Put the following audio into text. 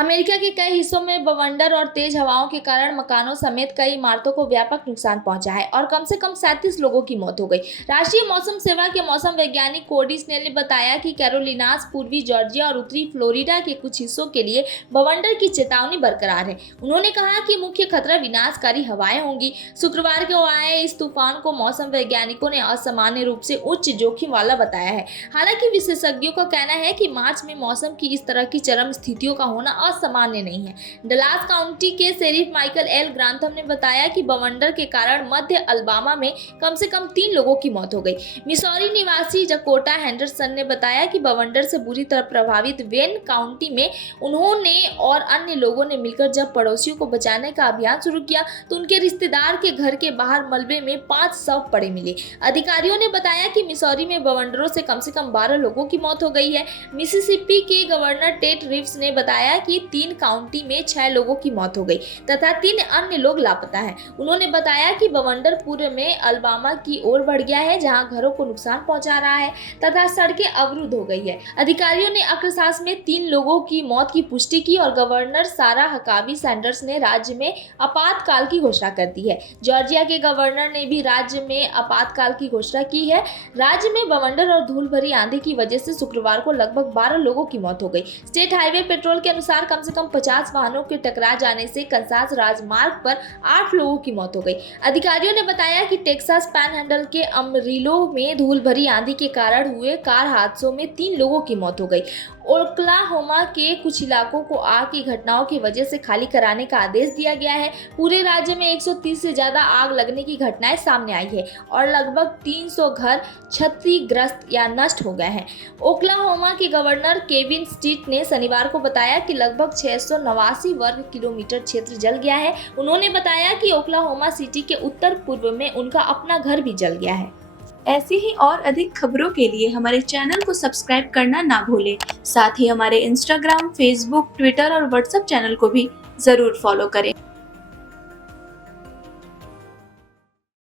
America के कई हिस्सों में बवंडर और तेज हवाओं के कारण मकानों समेत कई इमारतों को व्यापक नुकसान पहुंचा है और कम से कम 37 लोगों की मौत हो गई। राष्ट्रीय मौसम सेवा के मौसम वैज्ञानिक कोडी स्नेल ने बताया कि कैरोलिनास, पूर्वी जॉर्जिया और उत्तरी फ्लोरिडा के कुछ हिस्सों के लिए बवंडर की चेतावनी बरकरार है। उन्होंने कहा कि मुख्य खतरा विनाशकारी हवाएं होंगी। शुक्रवार को आए इस तूफान को मौसम वैज्ञानिकों ने असामान्य रूप से उच्च जोखिम वाला बताया है। हालांकि विशेषज्ञों का कहना है कि मार्च में मौसम की इस तरह की चरम स्थितियों का होना असामान्य नहीं है। डलास काउंटी के शेरिफ माइकल एल ग्रांथम ने बताया कि बवंडर के कारण मध्य अल्बामा में कम से कम 3 लोगों की मौत हो गई। मिसौरी निवासी जकोटा हेंडरसन ने बताया कि बवंडर से बुरी तरह प्रभावित वेन काउंटी में उन्होंने और अन्य लोगों ने मिलकर जब पड़ोसियों को बचाने का अभियान शुरू किया तो उनके रिश्तेदार के घर के बाहर मलबे में 5 शव पड़े मिले। अधिकारियों ने बताया कि मिसौरी में बवंडरों से कम 12 लोगों की मौत हो गई है। मिसिसिपी के गवर्नर टेट रिव्स ने बताया कि 3 काउंटी में 6 लोगों की मौत हो गई तथा 3 अन्य लोग लापता हैं। उन्होंने बताया कि बवंडर पूर्व में अल्बामा की ओर बढ़ गया है, जहां घरों को नुकसान पहुंचा रहा है तथा सड़कें अवरुद्ध हो गई है। अधिकारियों ने अक्रसास में 3 लोगों की मौत की पुष्टि की और गवर्नर सारा हकाबी सैंडर्स ने राज्य में आपातकाल की घोषणा कर दी है। जॉर्जिया के गवर्नर ने भी राज्य में आपातकाल की घोषणा की है। राज्य में बवंडर और धूल भरी आंधी की वजह से शुक्रवार को लगभग 12 लोगों की मौत हो गई। स्टेट हाईवे पेट्रोल के अनुसार कम से कम 50 वाहनों के टकरा जाने से कंसास राजमार्ग पर 8 लोगों की मौत हो गई। अधिकारियों ने बताया कि टेक्सास पैनहैंडल के अमरीलो में धूल भरी आंधी के कारण हुए कार हादसों में 3 लोगों की मौत हो गई। ओक्लाहोमा के कुछ इलाकों को आग की घटनाओं की वजह से खाली कराने का आदेश दिया गया है। पूरे राज्य में 130 से ज्यादा आग लगने की घटनाएं सामने आई है और लगभग 300 घर क्षतिग्रस्त या नष्ट हो गए हैं। ओक्लाहोमा के गवर्नर केविन स्टीट ने शनिवार को बताया कि लगभग 689 वर्ग किलोमीटर क्षेत्र जल गया है। उन्होंने बताया कि ओक्लाहोमा सिटी के उत्तर पूर्व में उनका अपना घर भी जल गया है। ऐसी ही और अधिक खबरों के लिए हमारे चैनल को सब्सक्राइब करना ना भूलें। साथ ही हमारे इंस्टाग्राम, फेसबुक, ट्विटर और व्हाट्सएप चैनल को भी जरूर फॉलो करें।